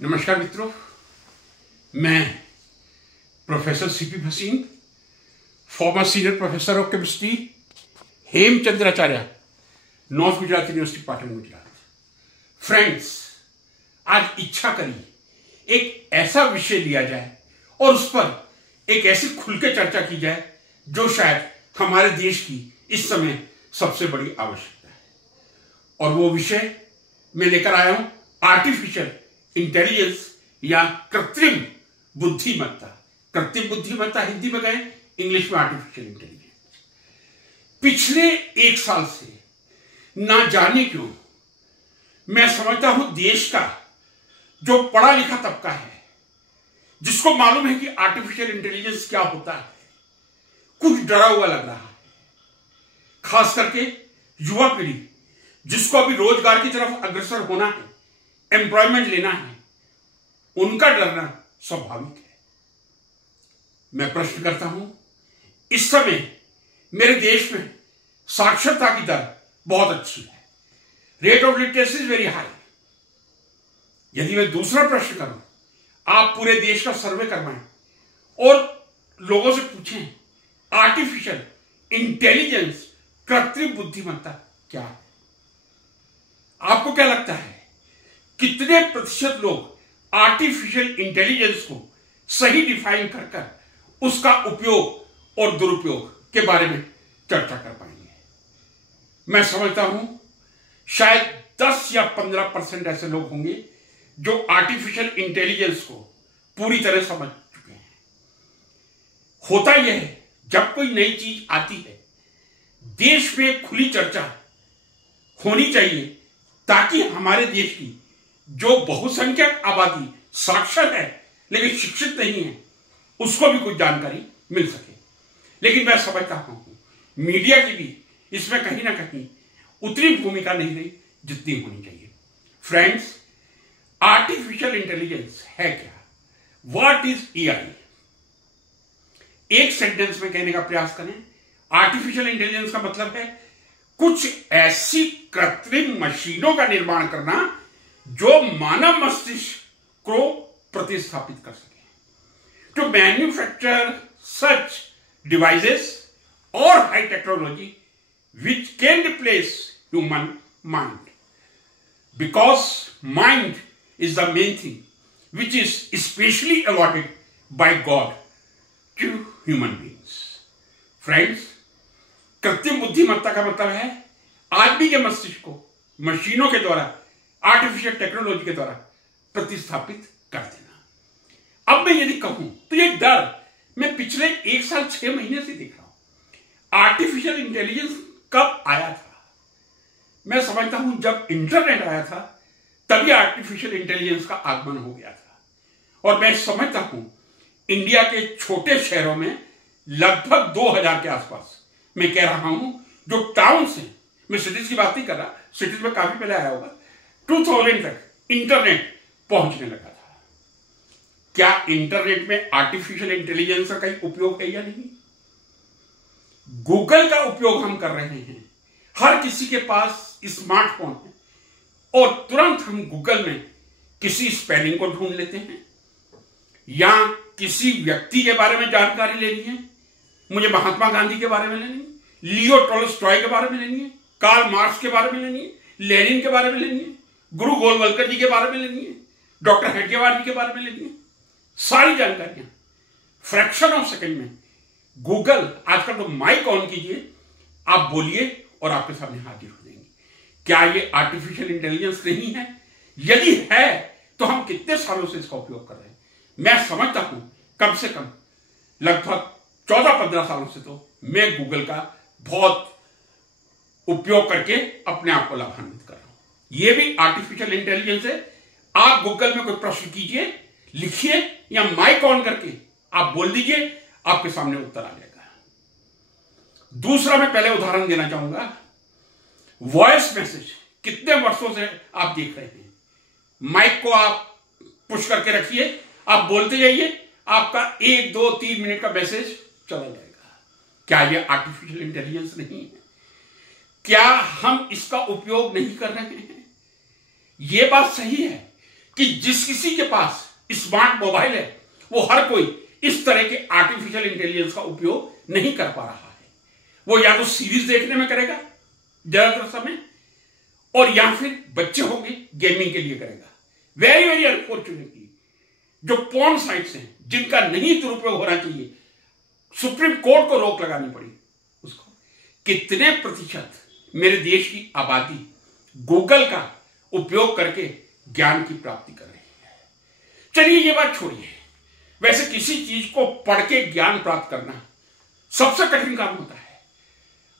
नमस्कार मित्रों, मैं professor CP Bhasin, farmer senior professor of chemistry, Hemchandracharya, north Gujarat university Patan Gujarat. Friends, आज इच्छा करी एक ऐसा विषय लिया जाए और उस पर एक ऐसी खुल के चर्चा की जाए जो शायद हमारे देश की इस समय सबसे बड़ी आवश्यकता है। और वो विषय मैं लेकर आया हूं आर्टिफिशियल इंटेलिजेंस या कृत्रिम बुद्धिमत्ता। कृत्रिम बुद्धिमत्ता हिंदी में कहें, इंग्लिश में आर्टिफिशियल इंटेलिजेंस। पिछले एक साल से ना जाने क्यों मैं समझता हूं देश का जो पढ़ा लिखा तबका है, जिसको मालूम है कि आर्टिफिशियल इंटेलिजेंस क्या होता है, कुछ डरा हुआ लग रहा है। खास करके युवा पीढ़ी, जिसको अभी रोजगार की तरफ अग्रसर होना है, एम्प्लॉयमेंट लेना है, उनका डरना स्वाभाविक है। मैं प्रश्न करता हूं, इस समय मेरे देश में साक्षरता की दर बहुत अच्छी है, rate of literacy is very high. यदि मैं दूसरा प्रश्न करूं, आप पूरे देश का सर्वे करवाएं और लोगों से पूछें आर्टिफिशियल इंटेलिजेंस, कृत्रिम बुद्धिमत्ता क्या है, आपको क्या लगता है कितने प्रतिशत लोग आर्टिफिशियल इंटेलिजेंस को सही डिफाइन कर उसका उपयोग और दुरुपयोग के बारे में चर्चा कर पाएंगे? मैं समझता हूं शायद 10 या 15% ऐसे लोग होंगे जो आर्टिफिशियल इंटेलिजेंस को पूरी तरह समझ चुके हैं। होता यह है, जब कोई नई चीज आती है, देश में खुली चर्चा होनी चाहिए ताकि हमारे देश की जो बहुसंख्यक आबादी साक्षर है लेकिन शिक्षित नहीं है, उसको भी कुछ जानकारी मिल सके। लेकिन मैं समझता हूं मीडिया की भी इसमें कहीं ना कहीं उतनी भूमिका नहीं रही जितनी होनी चाहिए। फ्रेंड्स, आर्टिफिशियल इंटेलिजेंस है क्या? What is AI? एक सेंटेंस में कहने का प्रयास करें, आर्टिफिशियल इंटेलिजेंस का मतलब है कुछ ऐसी कृत्रिम मशीनों का निर्माण करना जो मानव मस्तिष्क को प्रतिस्थापित कर सके। टू मैन्युफैक्चर सच डिवाइसेस और high technology which can replace human mind, because mind is the main thing which is specially allotted by God to human beings. Friends, कृत्रिम बुद्धिमत्ता का मतलब है आदमी के मस्तिष्क को मशीनों के द्वारा, आर्टिफिशियल टेक्नोलॉजी के द्वारा प्रतिस्थापित कर देना। अब मैं यदि कहूं तो ये डर मैं पिछले 1 साल 6 महीने से देख रहा हूं। आर्टिफिशियल इंटेलिजेंस कब आया था? मैं समझता हूं जब इंटरनेट आया था तभी आर्टिफिशियल इंटेलिजेंस का आगमन हो गया था। और मैं समझता हूं इंडिया के छोटे शहरों में लगभग 2000 के आसपास, मैं कह रहा हूं जो टाउन से, मैं सिटीज की बात नहीं कर रहा, सिटीज में काफी पहले आया होगा, 2000 तक इंटरनेट पहुंचने लगा था। क्या इंटरनेट में आर्टिफिशियल इंटेलिजेंस का कहीं उपयोग है या नहीं? गूगल का उपयोग हम कर रहे हैं, हर किसी के पास स्मार्टफोन है और तुरंत हम गूगल में किसी स्पेलिंग को ढूंढ लेते हैं या किसी व्यक्ति के बारे में जानकारी लेनी है, मुझे महात्मा गांधी के बारे में लेनी है, लियो टॉलस्टॉय के बारे में लेनी है, कार्ल मार्क्स के बारे में लेनी है, लेनिन के बारे में लेनी है, गुरु गोलवलकर जी के बारे में लेनी है, डॉक्टर हेडगेवार जी के बारे में लेनी है। सारी जानकारियां फ्रैक्शन ऑफ सेकंड में गूगल, आजकल तो माइक ऑन कीजिए, आप बोलिए और आपके सामने हाजिर हो जाएंगे। क्या ये आर्टिफिशियल इंटेलिजेंस नहीं है? यदि है तो हम कितने सालों से इसका उपयोग कर रहे हैं? मैं समझता हूं कम से कम लगभग 14-15 सालों से तो मैं गूगल का बहुत उपयोग करके अपने आप को लाभान्वित कर रहा हूं। यह भी आर्टिफिशियल इंटेलिजेंस है। आप गूगल में कोई प्रश्न कीजिए, लिखिए या माइक ऑन करके आप बोल दीजिए, आपके सामने उत्तर आ जाएगा। दूसरा, मैं पहले उदाहरण देना चाहूंगा, वॉइस मैसेज। कितने वर्षों से आप देख रहे हैं, माइक को आप पुश करके रखिए, आप बोलते जाइए, आपका 1, 2, 3 मिनट का मैसेज चला जाएगा। क्या यह आर्टिफिशियल इंटेलिजेंस नहीं है? क्या हम इसका उपयोग नहीं कर रहे हैं? यह बात सही है कि जिस किसी के पास स्मार्ट मोबाइल है वो हर कोई इस तरह के आर्टिफिशियल इंटेलिजेंस का उपयोग नहीं कर पा रहा है। वो या तो सीरीज देखने में करेगा ज्यादातर समय, और या फिर बच्चे होंगे गेमिंग के लिए करेगा। वेरी वेरी अनफॉर्चुनेटली जो पोर्न साइट्स हैं जिनका नहीं दुरुपयोग होना चाहिए, सुप्रीम कोर्ट को रोक लगानी पड़ी उसको। कितने प्रतिशत मेरे देश की आबादी गूगल का उपयोग करके ज्ञान की प्राप्ति कर रही है। चलिए ये बात छोड़िए, वैसे किसी चीज को पढ़ के ज्ञान प्राप्त करना सबसे कठिन काम होता है।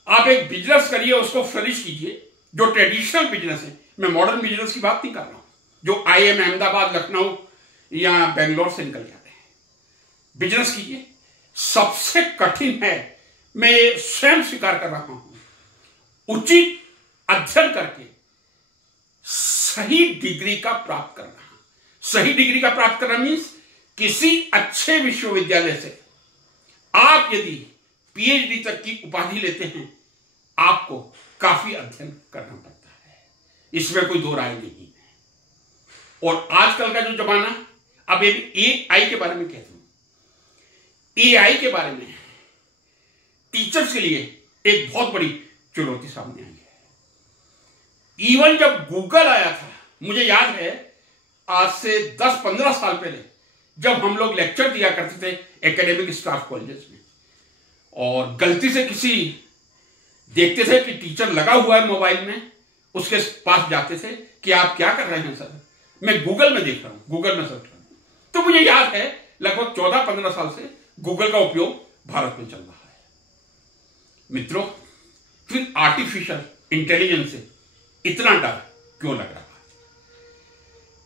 आप एक बिजनेस करिए, उसको फ्लरिश कीजिए, जो ट्रेडिशनल बिजनेस है, मैं मॉडर्न बिजनेस की बात नहीं कर रहा हूं जो IIM अहमदाबाद, लखनऊ या बेंगलोर से निकल जाते हैं। बिजनेस कीजिए, सबसे कठिन है, मैं स्वयं स्वीकार कर रहा हूं, उचित अध्ययन करके सही डिग्री का प्राप्त करना। सही डिग्री का प्राप्त करना मीन्स किसी अच्छे विश्वविद्यालय से आप यदि PhD तक की उपाधि लेते हैं, आपको काफी अध्ययन करना पड़ता है, इसमें कोई दो राय नहीं है। और आजकल का जो जमाना, अब ये AI के बारे में कहता हूं, AI के बारे में टीचर्स के लिए एक बहुत बड़ी चुनौती सामने आई है। इवन जब गूगल आया था, मुझे याद है आज से 10-15 साल पहले जब हम लोग लेक्चर दिया करते थे एकेडमिक स्टाफ कॉलेजेस में, और गलती से किसी देखते थे कि टीचर लगा हुआ है मोबाइल में, उसके पास जाते थे कि आप क्या कर रहे हैं सर, मैं गूगल में देख रहा हूं, गूगल में सर्च कर रहा हूं। तो मुझे याद है लगभग 14-15 साल से गूगल का उपयोग भारत में चल रहा है। मित्रों, फिर आर्टिफिशियल इंटेलिजेंस से इतना डर क्यों लग रहा है?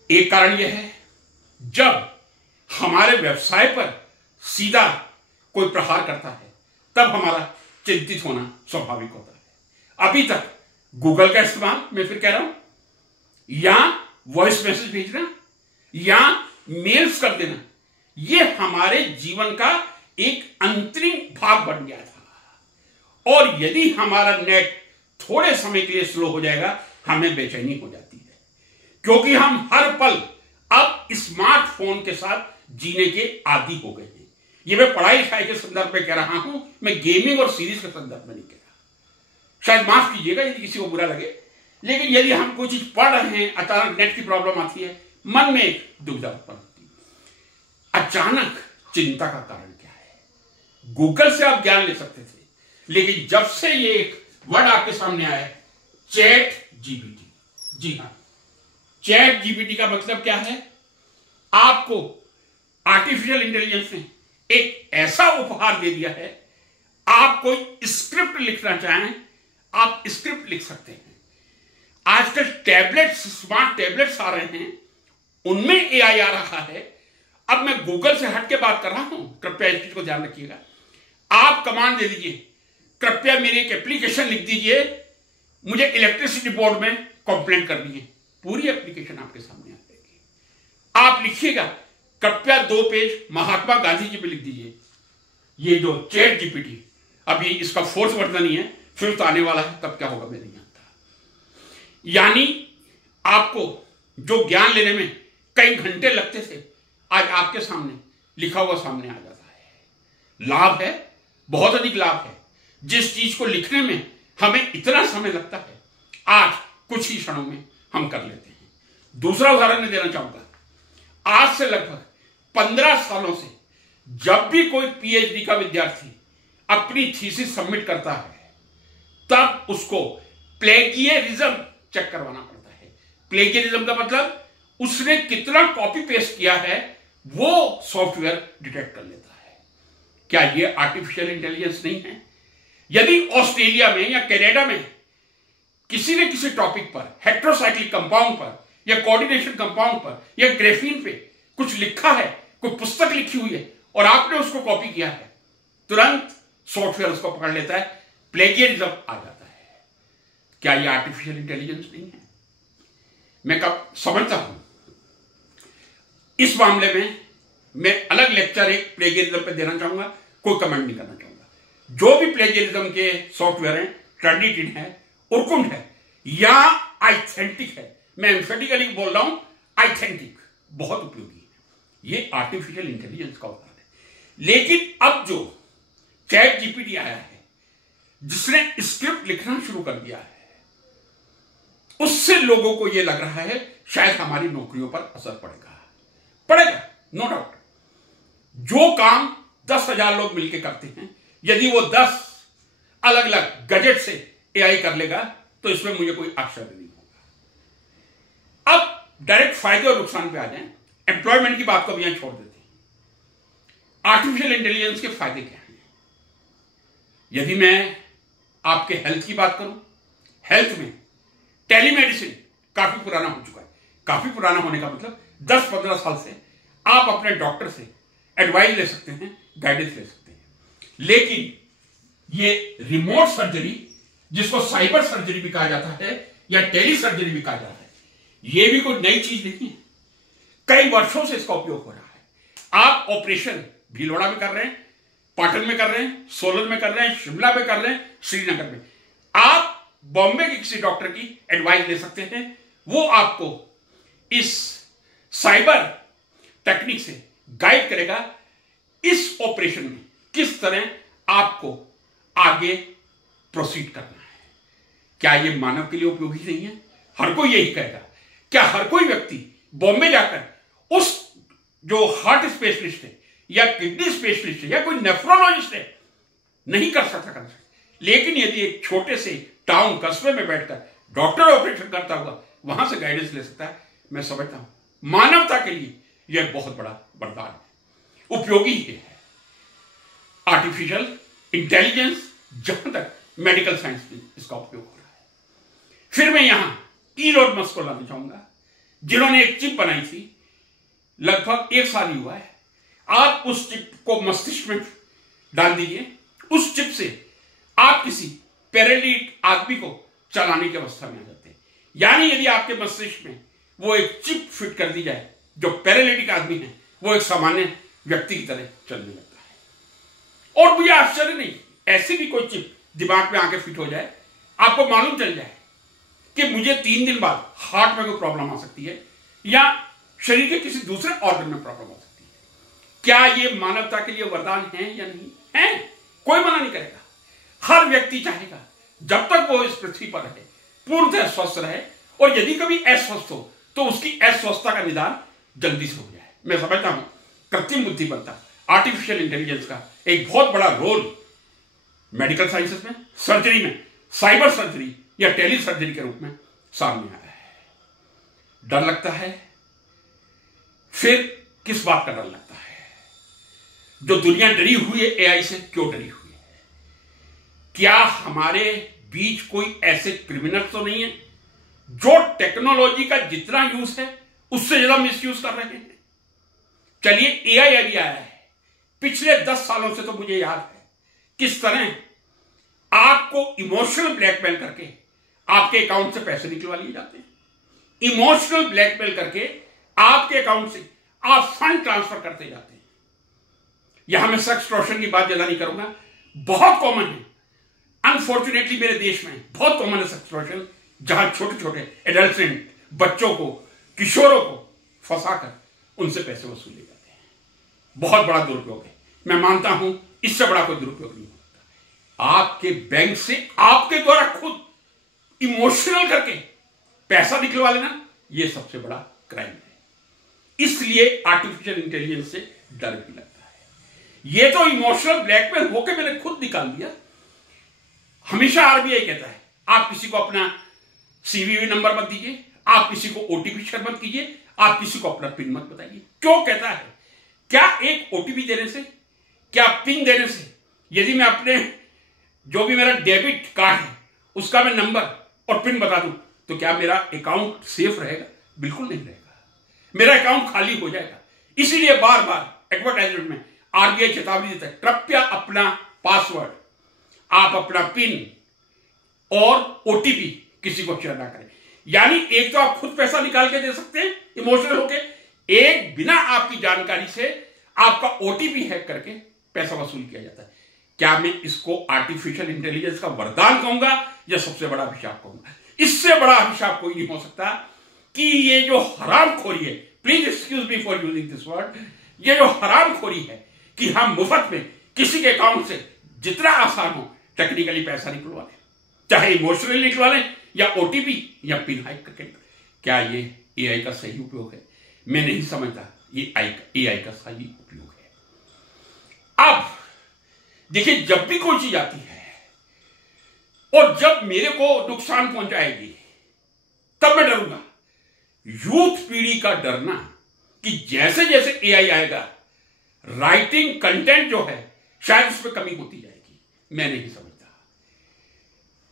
एक कारण यह है, जब हमारे व्यवसाय पर सीधा कोई प्रहार करता है तब हमारा चिंतित होना स्वाभाविक होता है। अभी तक गूगल का इस्तेमाल, मैं फिर कह रहा हूं, या वॉइस मैसेज भेजना या मेल्स कर देना, यह हमारे जीवन का एक अंतरिम भाग बन गया था। और यदि हमारा नेट थोड़े समय के लिए स्लो हो जाएगा, हमें बेचैनी हो जाती है, क्योंकि हम हर पल अब स्मार्टफोन के साथ जीने के आदी हो गए हैं। ये मैं पढ़ाई लिखाई के संदर्भ में कह रहा हूं, मैं गेमिंग और सीरीज के संदर्भ में नहीं कह रहा। शायद माफ कीजिएगा यदि किसी को बुरा लगे, लेकिन यदि हम कोई चीज पढ़ रहे हैं, अचानक नेट की प्रॉब्लम आती है, मन में एक दुविधा उत्पन्न होती है। अचानक चिंता का कारण क्या है? गूगल से आप ज्ञान ले सकते थे, लेकिन जब से ये एक वर्ड आपके सामने आया, ChatGPT, जी हां, ChatGPT का मतलब क्या है? आपको आर्टिफिशियल इंटेलिजेंस ने एक ऐसा उपहार दे दिया है, आप कोई स्क्रिप्ट लिखना चाहें, आप स्क्रिप्ट लिख सकते हैं। आजकल टैबलेट्स, स्मार्ट टैबलेट्स आ रहे हैं, उनमें AI आ रहा है। अब मैं गूगल से हट के बात कर रहा हूं, कृपया इस चीज को ध्यान रखिएगा। आप कमांड दे दीजिए, कृपया मेरी एक एप्लीकेशन लिख दीजिए, मुझे इलेक्ट्रिसिटी बोर्ड में कंप्लेंट करनी है, पूरी एप्लीकेशन आपके सामने आ जाएगी। आप लिखिएगा, कृपया 2 पेज महात्मा गांधी जी पे लिख दीजिए। ये जो ChatGPT, अभी इसका 4th वर्जन ही है, 5th आने वाला है, तब क्या होगा मैं नहीं जानता। यानी आपको जो ज्ञान लेने में कई घंटे लगते थे, आज आपके सामने लिखा हुआ सामने आ जाता है। लाभ है, बहुत अधिक लाभ है। जिस चीज को लिखने में हमें इतना समय लगता है, आज कुछ ही क्षणों में हम कर लेते हैं। दूसरा उदाहरण मैं देना चाहूंगा, आज से लगभग 15 सालों से जब भी कोई PhD का विद्यार्थी अपनी थीसिस सबमिट करता है, तब उसको प्लेगियरिज्म चेक करवाना पड़ता है। प्लेगियरिज्म का मतलब उसने कितना कॉपी पेस्ट किया है, वो सॉफ्टवेयर डिटेक्ट कर लेता है। क्या ये आर्टिफिशियल इंटेलिजेंस नहीं है? यदि ऑस्ट्रेलिया में या कनाडा में किसी ने किसी टॉपिक पर, हेट्रोसाइक्लिक कंपाउंड पर या कोऑर्डिनेशन कंपाउंड पर या ग्रेफीन पे कुछ लिखा है, कोई पुस्तक लिखी हुई है और आपने उसको कॉपी किया है, तुरंत सॉफ्टवेयर उसको पकड़ लेता है, प्लेगियरिज्म आ जाता है। क्या यह आर्टिफिशियल इंटेलिजेंस नहीं है? मैं कब समझता हूं इस मामले में मैं अलग लेक्चर एक प्लेगियरिज्म पे देना चाहूंगा, कोई कमेंट नहीं करना चाहूंगा। जो भी प्लेगियरिज्म के सॉफ्टवेयर हैं, ट्रेडिटेड है, उर्कुंड है या ऑथेंटिक है, मैं एम्फेटिकली बोल रहा हूं, ऑथेंटिक, बहुत उपयोगी है। ये आर्टिफिशियल इंटेलिजेंस का उदाहरण है। लेकिन अब जो चैट जीपीटी आया है, जिसने स्क्रिप्ट लिखना शुरू कर दिया है, उससे लोगों को यह लग रहा है शायद हमारी नौकरियों पर असर पड़ेगा, नो डाउट। जो काम 10,000 लोग मिलकर करते हैं, यदि वो 10 अलग अलग गजेट से एआई कर लेगा तो इसमें मुझे कोई आश्चर्य नहीं होगा। अब डायरेक्ट फायदे और नुकसान पे आ जाएं। एम्प्लॉयमेंट की बात को भी यहां छोड़ देते हैं। आर्टिफिशियल इंटेलिजेंस के फायदे क्या हैं? यदि मैं आपके हेल्थ की बात करूं, हेल्थ में टेलीमेडिसिन काफी पुराना हो चुका है। काफी पुराना होने का मतलब 10-15 साल से आप अपने डॉक्टर से एडवाइस ले सकते हैं, गाइडेंस ले सकते हैं। लेकिन ये रिमोट सर्जरी, जिसको साइबर सर्जरी भी कहा जाता है या टेली सर्जरी भी कहा जाता है, ये भी कोई नई चीज नहीं है। कई वर्षों से इसका उपयोग हो रहा है। आप ऑपरेशन भीलवाड़ा में कर रहे हैं, पाटन में कर रहे हैं, सोलन में कर रहे हैं, शिमला में कर रहे हैं, श्रीनगर में। आप बॉम्बे के किसी डॉक्टर की एडवाइस ले सकते हैं। वो आपको इस साइबर टेक्निक से गाइड करेगा इस ऑपरेशन में किस तरह आपको आगे प्रोसीड करना है। क्या यह मानव के लिए उपयोगी नहीं है? हर कोई यही कहेगा। क्या हर कोई व्यक्ति बॉम्बे जाकर उस जो हार्ट स्पेशलिस्ट है या किडनी स्पेशलिस्ट है या कोई नेफ्रोलॉजिस्ट है नहीं कर सकता। लेकिन यदि एक छोटे से टाउन कस्बे में बैठकर डॉक्टर ऑपरेशन करता हुआ वहां से गाइडेंस ले सकता है, मैं समझता हूं मानवता के लिए यह बहुत बड़ा वरदान है, उपयोगी है। आर्टिफिशियल इंटेलिजेंस, जहां तक मेडिकल साइंस में इसका उपयोग हो रहा है। फिर मैं यहां इलोन मस्क को लाना चाहूंगा, जिन्होंने एक चिप बनाई थी, लगभग 1 साल ही हुआ है। आप उस चिप को मस्तिष्क में डाल दीजिए, उस चिप से आप किसी पैरालिटिक आदमी को चलाने की अवस्था में आ जाते हैं। यानी यदि आपके मस्तिष्क में वो एक चिप फिट कर दी जाए, जो पैरालिटिक आदमी है वो एक सामान्य व्यक्ति की तरह चलने लगता है। और मुझे आश्चर्य नहीं, ऐसी भी कोई चिप दिमाग में आके फिट हो जाए, आपको मालूम चल जाए कि मुझे 3 दिन बाद हार्ट में कोई प्रॉब्लम आ सकती है या शरीर के किसी दूसरे ऑर्गन में प्रॉब्लम आ सकती है। क्या यह मानवता के लिए वरदान है या नहीं है? कोई मना नहीं करेगा। हर व्यक्ति चाहेगा जब तक वो इस पृथ्वी पर रहे पूर्णतः स्वस्थ रहे, और यदि कभी अस्वस्थ हो तो उसकी अस्वस्थता का निदान जल्दी से हो जाए। मैं समझता हूं कृत्रिम बुद्धिमत्ता, आर्टिफिशियल इंटेलिजेंस का एक बहुत बड़ा रोल मेडिकल साइंसेस में, सर्जरी में, साइबर सर्जरी या टेली सर्जरी के रूप में सामने आया है। डर लगता है? फिर किस बात का डर लगता है? जो दुनिया डरी हुई है एआई से, क्यों डरी हुई है? क्या हमारे बीच कोई ऐसे क्रिमिनल तो नहीं है जो टेक्नोलॉजी का जितना यूज है उससे ज्यादा मिसयूज कर रहे हैं? चलिए, एआई अभी आया है, पिछले 10 सालों से तो मुझे याद है किस तरह आपको इमोशनल ब्लैकमेल करके आपके अकाउंट से पैसे निकलवा लिए जाते हैं। इमोशनल ब्लैकमेल करके आपके अकाउंट से आप फंड ट्रांसफर करते जाते हैं। यहां मैं सेक्स एक्सटॉर्शन की बात ज्यादा नहीं करूंगा, बहुत कॉमन है। अनफॉर्चुनेटली मेरे देश में बहुत कॉमन है सेक्स एक्सटॉर्शन, जहां छोटे छोटे एडल्ट बच्चों को, किशोरों को फंसाकर उनसे पैसे वसूले जाते हैं। बहुत बड़ा दुरुपयोग है। मैं मानता हूं इससे बड़ा कोई दुरुपयोग नहीं होता। आपके बैंक से आपके द्वारा खुद इमोशनल करके पैसा निकलवा लेना, यह सबसे बड़ा क्राइम है। इसलिए आर्टिफिशियल इंटेलिजेंस से डर भी लगता है। यह तो इमोशनल ब्लैकमेल होकर मैंने खुद निकाल दिया। हमेशा आरबीआई कहता है आप किसी को अपना सीवीवी नंबर मत दीजिए, आप किसी को ओटीपी शेयर मत कीजिए, आप किसी को अपना पिन मत बताइए। क्यों कहता है? क्या एक ओटीपी देने से, क्या पिन देने से, यदि मैं अपने जो भी मेरा डेबिट कार्ड है उसका मैं नंबर और पिन बता दूं तो क्या मेरा अकाउंट सेफ रहेगा? बिल्कुल नहीं रहेगा, मेरा अकाउंट खाली हो जाएगा। इसीलिए बार बार एडवर्टाइजमेंट में आरबीआई चेतावनी देता है, कृपया अपना पासवर्ड, आप अपना पिन और ओटीपी किसी को शेयर ना करें। यानी एक तो आप खुद पैसा निकाल के दे सकते हैं इमोशनल होके, एक बिना आपकी जानकारी से आपका ओटीपी हैक करके पैसा वसूल किया जाता है। क्या मैं इसको आर्टिफिशियल इंटेलिजेंस का वरदान कहूंगा या सबसे बड़ा अभिशाप कहूंगा? इससे बड़ा अभिशाप कोई नहीं हो सकता कि ये जो हरामखोरी है, please excuse me for using this word, ये जो हरामखोरी है कि हम मुफ्त में किसी के अकाउंट से जितना आसान हो टेक्निकली पैसा निकलवा लें, चाहे इमोशनली निकलवा लें या ओटीपी या पिन हाइक करके, क्या ये एआई का सही उपयोग है? मैं नहीं समझता ये एआई का सही उपयोग है। अब देखिए, जब भी कोई चीज आती है और जब मेरे को नुकसान पहुंचाएगी तब मैं डरूंगा। यूथ पीढ़ी का डरना कि जैसे जैसे एआई आएगा राइटिंग कंटेंट जो है शायद उसमें कमी होती जाएगी, मैं नहीं समझता।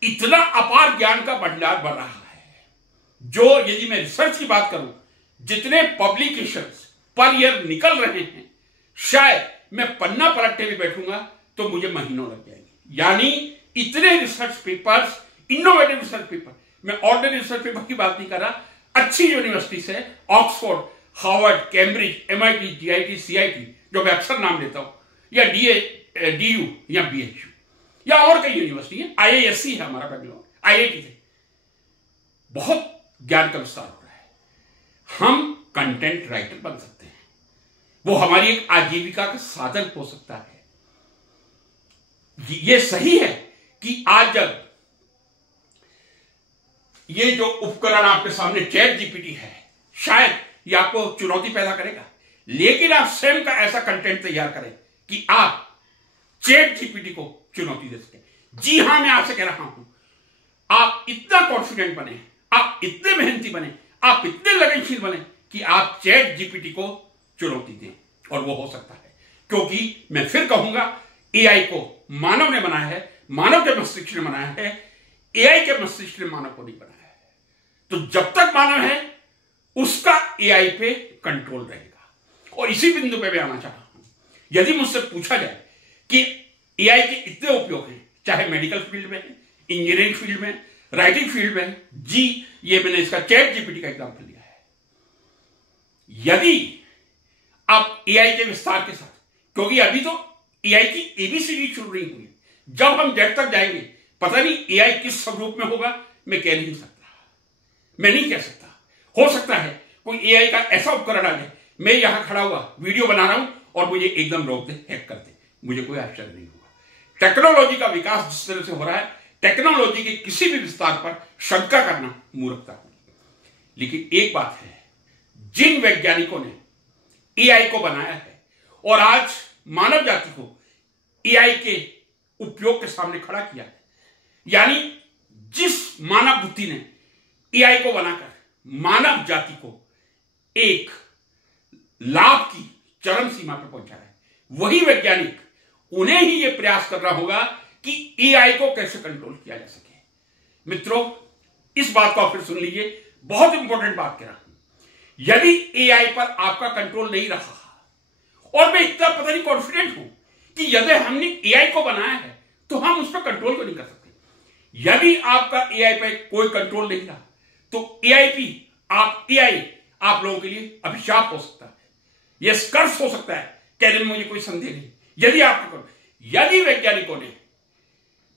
इतना अपार ज्ञान का भंडार बढ़ रहा है जो, यदि मैं रिसर्च की बात करूं, जितने पब्लिकेशंस पर ईयर निकल रहे हैं, शायद मैं पन्ना पलटने में बैठूंगा तो मुझे महीनों लग जाएंगे। यानी इतने research papers, innovative research paper, मैं ऑर्डिनरी रिसर्च पेपर की बात नहीं कर रहा, अच्छी यूनिवर्सिटी से, Oxford, Harvard, Cambridge, MIT, GIT, CIT, जो मैं अक्सर नाम लेता हूं, या डीयू या बीएचयू या और कई यूनिवर्सिटी है, आईआईएससी है हमारा बेंगलोर, आईआईटी से बहुत ज्ञान का विस्तार हो रहा है। हम कंटेंट राइटर बन सकते हैं, वो हमारी एक आजीविका का साधन हो सकता है। ये सही है कि आज जब ये जो उपकरण आपके सामने चैट जीपीटी है, शायद ये आपको चुनौती पैदा करेगा, लेकिन आप स्वयं का ऐसा कंटेंट तैयार करें कि आप चैट जीपीटी को चुनौती दे सकें। जी हां, मैं आपसे कह रहा हूं, आप इतना कॉन्फिडेंट बने, आप इतने मेहनती बने, आप इतने लगनशील बने कि आप चैट जीपीटी को चुनौती दें, और वो हो सकता है। क्योंकि मैं फिर कहूंगा, एआई को मानव ने बनाया है, मानव के मस्तिष्क ने बनाया है, एआई के मस्तिष्क ने मानव को नहीं बनाया है। तो जब तक मानव है उसका एआई पे कंट्रोल रहेगा। और इसी बिंदु पे मैं आना चाह रहा हूं। यदि मुझसे पूछा जाए कि एआई के इतने उपयोग हैं, चाहे मेडिकल फील्ड में, इंजीनियरिंग फील्ड में, राइटिंग फील्ड में, जी ये मैंने इसका चैट जीपीटी का एग्जांपल लिया है। यदि आप एआई के विस्तार के साथ, क्योंकि अभी तो एआई की एबीसीडी शुरू नहीं हुई, जब हम जेड तक जाएंगे पता नहीं एआई किस स्वरूप में होगा, मैं कह नहीं सकता, मैं नहीं कह सकता। हो सकता है कोई एआई का ऐसा उपकरण आ जाए, मैं यहां खड़ा हुआ वीडियो बना रहा हूं और मुझे एकदम रोक दे, हैक कर दे, मुझे कोई आश्चर्य नहीं होगा। टेक्नोलॉजी का विकास जिस तरह से हो रहा है, टेक्नोलॉजी के किसी भी विस्तार पर शंका करना मूर्खता होगी। लेकिन एक बात है, जिन वैज्ञानिकों ने एआई को बनाया है और आज मानव जाति को एआई के उपयोग के सामने खड़ा किया है, यानी जिस मानव बुद्धि ने एआई को बनाकर मानव जाति को एक लाभ की चरम सीमा पर पहुंचा है, वही वैज्ञानिक, उन्हें ही यह प्रयास करना होगा कि एआई को कैसे कंट्रोल किया जा सके। मित्रों, इस बात को आप फिर सुन लीजिए, बहुत इंपॉर्टेंट बात कह रहा हूं। यदि एआई पर आपका कंट्रोल नहीं रहा, और मैं इतना पता नहीं कॉन्फिडेंट हूं कि यदि हमने एआई को बनाया है तो हम उस पर कंट्रोल क्यों नहीं कर सकते। यदि आपका एआई पर कोई कंट्रोल नहीं रहा तो एआई आप लोगों के लिए अभिशाप हो सकता है, यह कर्स हो सकता है, कहने में मुझे कोई संदेह नहीं। यदि वैज्ञानिकों ने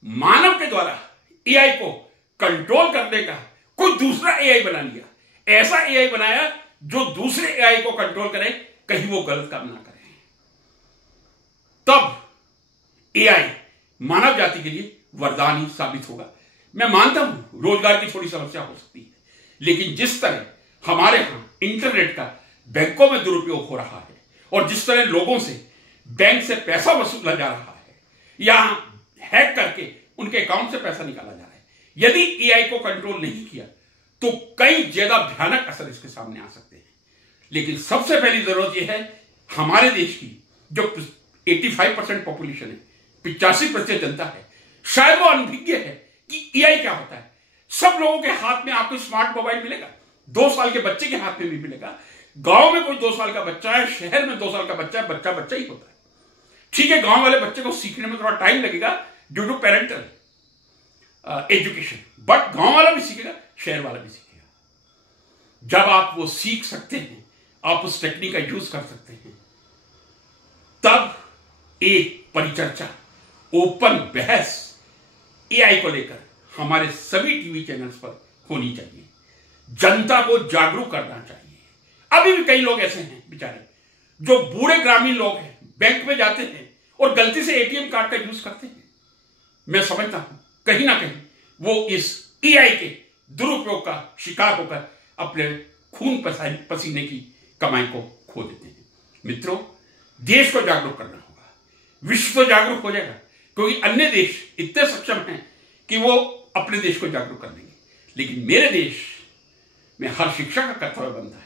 मानव के द्वारा एआई को कंट्रोल करने का कोई दूसरा एआई बना लिया, ऐसा एआई बनाया जो दूसरे एआई को कंट्रोल करे, कहीं वो गलत काम ना करे, तब एआई मानव जाति के लिए वरदान ही साबित होगा। मैं मानता हूं रोजगार की थोड़ी समस्या हो सकती है, लेकिन जिस तरह हमारे यहां इंटरनेट का बैंकों में दुरुपयोग हो रहा है और जिस तरह लोगों से बैंक से पैसा वसूला जा रहा है या हैक करके उनके अकाउंट से पैसा निकाला जा रहा है, यदि एआई को कंट्रोल नहीं किया तो कई ज्यादा भयानक असर इसके सामने आ सकते हैं। लेकिन सबसे पहली जरूरत यह है, हमारे देश की जो 85% पॉपुलेशन है, 85% जनता है, शायद वो अनभिज्ञ है कि एआई क्या होता है। सब लोगों के हाथ में आपको स्मार्ट मोबाइल मिलेगा, 2 साल के बच्चे के हाथ में भी मिलेगा। गांव में कोई 2 साल का बच्चा है, शहर में 2 साल का बच्चा है, बच्चा बच्चा ही होता है। ठीक है, गांव वाले बच्चे को सीखने में थोड़ा टाइम लगेगा due to parental education, but गांव वाला भी सीखेगा, शहर वाला भी सीखेगा। जब आप वो सीख सकते हैं, आप उस टेक्निक का यूज कर सकते हैं, तब एक परिचर्चा, ओपन बहस एआई को लेकर हमारे सभी टीवी चैनल्स पर होनी चाहिए। जनता को जागरूक करना चाहिए। अभी भी कई लोग ऐसे हैं बेचारे, जो बूढ़े ग्रामीण लोग हैं, बैंक में जाते हैं और गलती से एटीएम कार्ड का यूज करते हैं। मैं समझता हूं कहीं ना कहीं वो इस एआई के दुरुपयोग का शिकार होकर अपने खून पसीने की कमाई को खो देते हैं। मित्रों, देश को जागरूक करना होगा, विश्व तो जागरूक हो जाएगा, क्योंकि अन्य देश इतने सक्षम हैं कि वो अपने देश को जागरूक कर देंगे। लेकिन मेरे देश में हर शिक्षा का कर्तव्य बनता है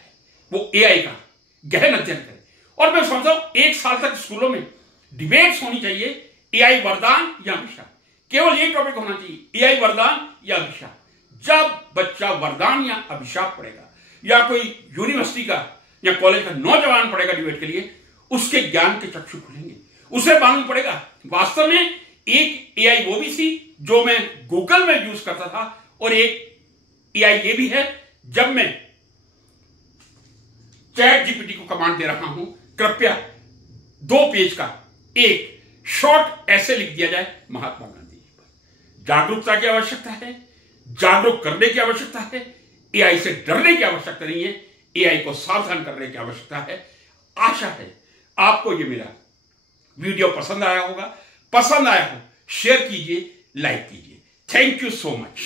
वो एआई का गहन अध्ययन करे। और मैं समझता हूं 1 साल तक स्कूलों में डिबेट्स होनी चाहिए, एआई वरदान या अभिशाप। केवल ये टॉपिक होना चाहिए, एआई वरदान या अभिशाप। जब बच्चा वरदान या अभिशाप पढ़ेगा, या कोई यूनिवर्सिटी का या कॉलेज का नौजवान पढ़ेगा डिबेट के लिए, उसके ज्ञान के चक्षु खुलेंगे। उसे मालूम पड़ेगा वास्तव में एक एआई वो भी थी जो मैं गूगल में यूज करता था, और एक एआई ये भी है जब मैं चैट जीपीटी को कमांड दे रहा हूं, कृपया 2 पेज का एक शॉर्ट ऐसे लिख दिया जाए महात्मा गांधी जी पर। जागरूकता की आवश्यकता है, जागरूक करने की आवश्यकता है, एआई से डरने की आवश्यकता नहीं है, एआई को सावधान करने की आवश्यकता है। आशा है आपको ये मेरा वीडियो पसंद आया होगा। पसंद आया हो शेयर कीजिए, लाइक कीजिए। Thank you so much.